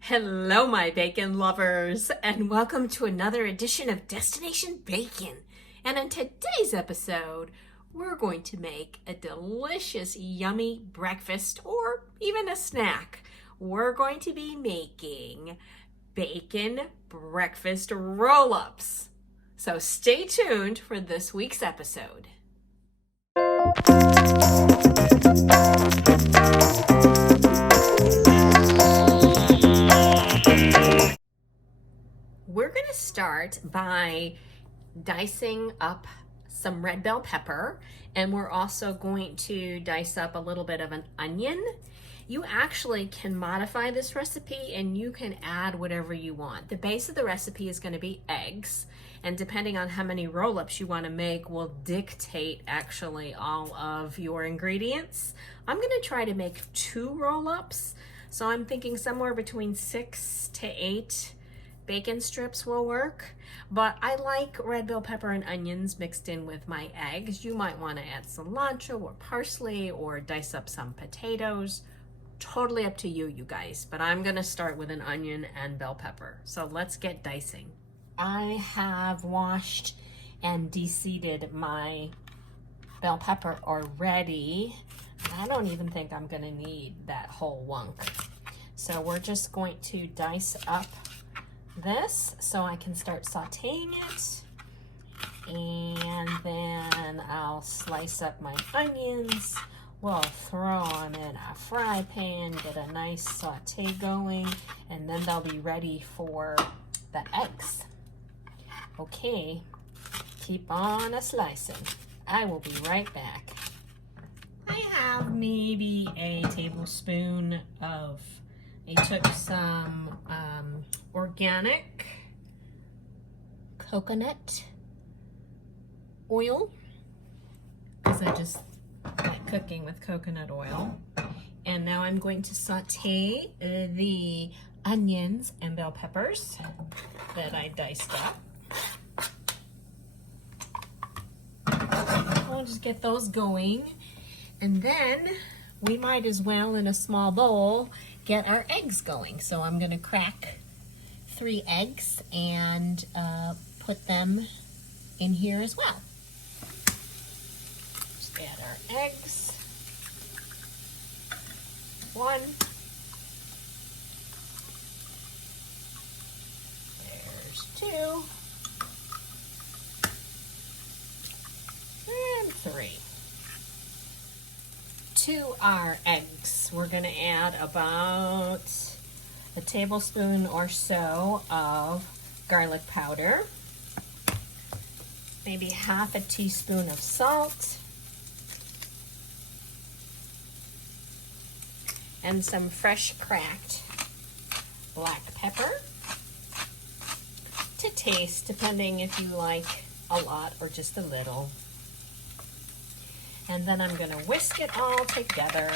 Hello, my bacon lovers, and welcome to another edition of Destination Bacon. And in today's episode, we're going to make a delicious, yummy breakfast or even a snack. We're going to be making bacon breakfast roll-ups. So stay tuned for this week's episode. We're going to start by dicing up some red bell pepper, and we're also going to dice up a little bit of an onion. You actually can modify this recipe and you can add whatever you want. The base of the recipe is going to be eggs, and depending on how many roll-ups you want to make will dictate actually all of your ingredients. I'm going to try to make 2 roll-ups, so I'm thinking somewhere between 6 to 8 bacon strips will work, but I like red bell pepper and onions mixed in with my eggs. You might want to add cilantro or parsley or dice up some potatoes. Totally up to you, you guys, but I'm gonna start with an onion and bell pepper. So let's get dicing. I have washed and de-seeded my bell pepper already. I don't even think I'm gonna need that whole wunk. So we're just going to dice up this so I can start sauteing it, and then I'll slice up my onions. We'll throw them in a fry pan, get a nice saute going, and then they'll be ready for the eggs. Okay, keep on a slicing. I will be right back. I have maybe a tablespoon of, I took some organic coconut oil, because I just like cooking with coconut oil. And now I'm going to saute the onions and bell peppers that I diced up. I'll just get those going, and then we might as well, in a small bowl, get our eggs going. So I'm going to crack 3 eggs and put them in here as well. Just add our eggs. 1. There's 2. And 3. To our eggs, we're going to add about a tablespoon or so of garlic powder, maybe half a teaspoon of salt, and some fresh cracked black pepper to taste, depending if you like a lot or just a little. And then I'm going to whisk it all together.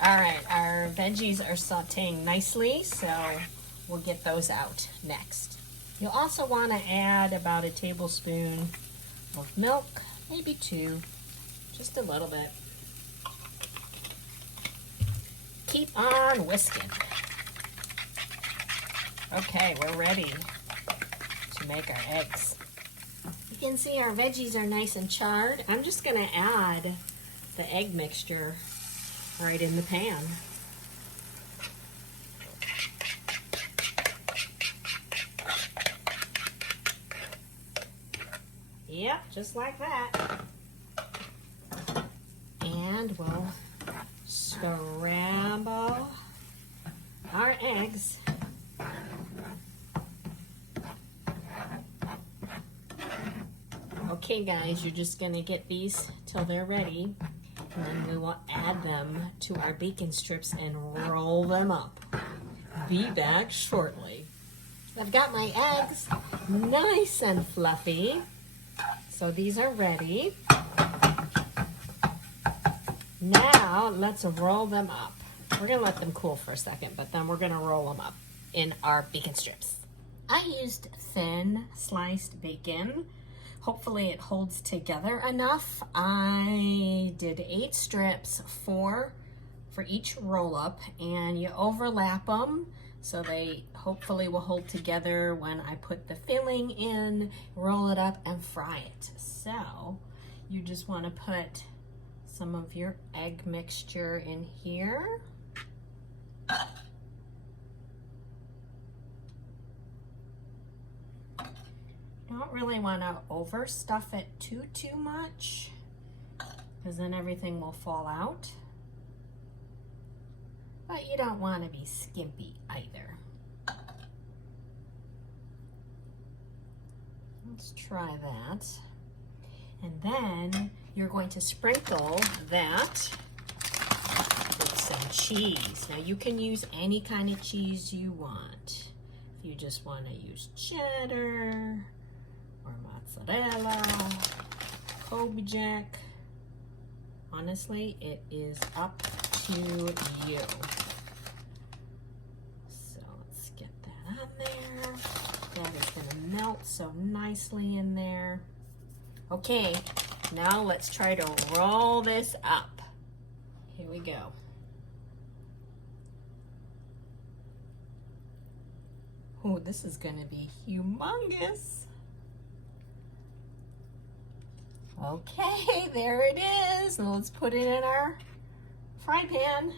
All right, our veggies are sauteing nicely, so we'll get those out next. You'll also want to add about a tablespoon of milk, maybe 2, just a little bit. Keep on whisking. Okay, we're ready to make our eggs. You can see our veggies are nice and charred. I'm just going to add the egg mixture right in the pan. Yep, just like that. And we'll scramble our eggs. Okay guys, you're just gonna get these till they're ready, and then we will add them to our bacon strips and roll them up. Be back shortly. I've got my eggs nice and fluffy, so these are ready. Now let's roll them up. We're gonna let them cool for a second, but then we're gonna roll them up in our bacon strips. I used thin sliced bacon, Hopefully it holds together enough. I did 8 strips, 4 for each roll up, and you overlap them so they hopefully will hold together when I put the filling in, roll it up, and fry it. So you just want to put some of your egg mixture in here. Don't really want to overstuff it too much, because then everything will fall out. But you don't want to be skimpy either. Let's try that. And then you're going to sprinkle that with some cheese. Now you can use any kind of cheese you want. If you just want to use cheddar or mozzarella, Kobe Jack. Honestly, it is up to you. So let's get that on there. That is going to melt so nicely in there. Okay, now let's try to roll this up. Here we go. Oh, this is going to be humongous. Okay, there it is. Now let's put it in our fry pan.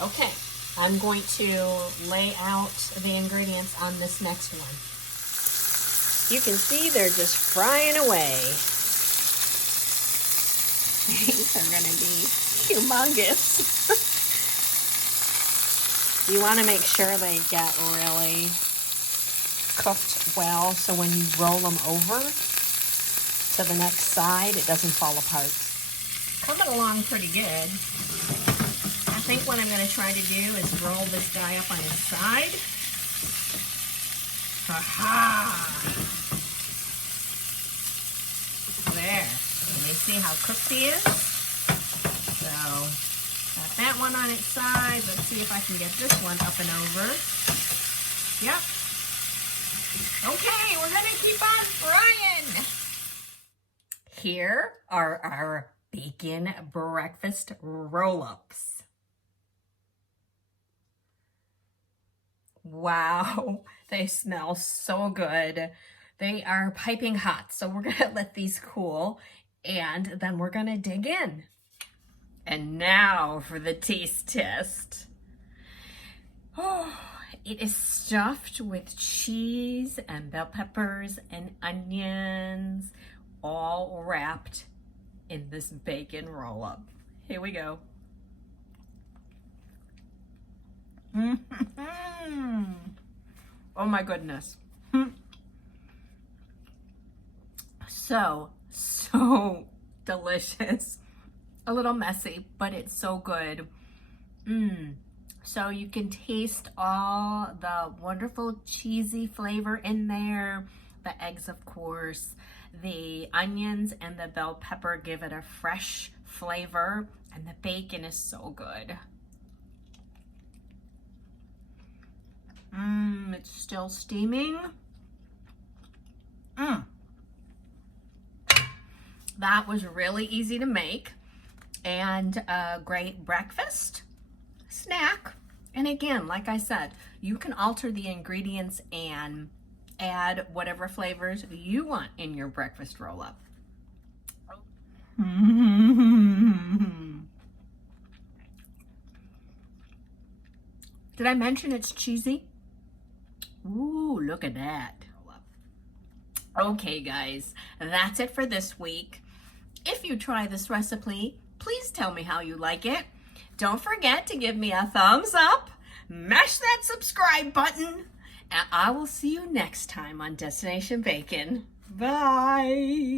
Okay, I'm going to lay out the ingredients on this next one. You can see they're just frying away. These are going to be humongous. You want to make sure they get really cooked well, so when you roll them over to the next side, it doesn't fall apart. Coming along pretty good. I think what I'm going to try to do is roll this guy up on his side. Aha! There. Can you see how cooked he is? So, got that one on its side. Let's see if I can get this one up and over. Yep. Okay, we're gonna keep on frying. Here are our bacon breakfast roll-ups. Wow, they smell so good. They are piping hot, so we're gonna let these cool, and then we're gonna dig in. And now for the taste test. Oh, it is stuffed with cheese and bell peppers and onions, all wrapped in this bacon roll-up. Here we go. Oh my goodness. So delicious. A little messy, but it's so good. So you can taste all the wonderful cheesy flavor in there. The eggs, of course. The onions and the bell pepper give it a fresh flavor, and the bacon is so good. It's still steaming. That was really easy to make, and a great breakfast snack. And again, like I said, you can alter the ingredients and add whatever flavors you want in your breakfast roll-up. Did I mention it's cheesy? Ooh, look at that. Okay, guys, that's it for this week. If you try this recipe, please tell me how you like it. Don't forget to give me a thumbs up, mash that subscribe button, and I will see you next time on Destination Bacon. Bye.